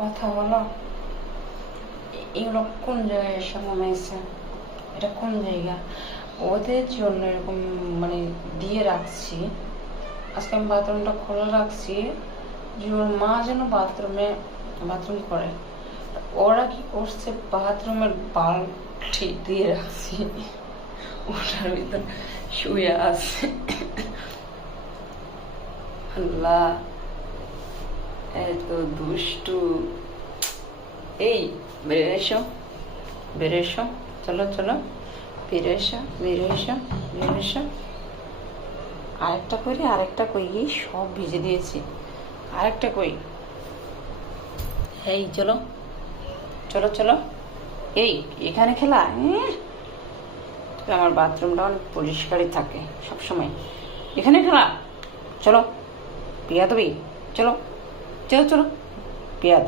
কথা বলো। এগুলো কোন জায়গায় এসে মনে হয়েছে? এটা কোন জায়গা? ওদের জন্য এরকম মানে দিয়ে রাখছি। আজকে আমি বাথরুমটা খোলা রাখছি যে ওর মা যেন বাথরুম করে। ওরা কি করছে, বাথরুমের বাল্বটি দিয়ে রাখছি, ওটার ভিতর শুয়ে আছে। আল্লাহ, এত দুষ্টু। এই বেরিয়ে এসো, বেরিয়ে এসো, চলো চলো, বেরিয়ে এসো, বেরিয়ে এসো, বেরিয়ে এসো। আরেকটা কই, এই সব ভিজে দিয়েছি। আরেকটা কই? এই চলো চলো চলো। এই এখানে খেলা? আমার বাথরুমটা অনেক পরিষ্কারই থাকে সবসময়। এখানে খেলা? চলো পিয়া দেবি, চলো চলো চলো পিয়া।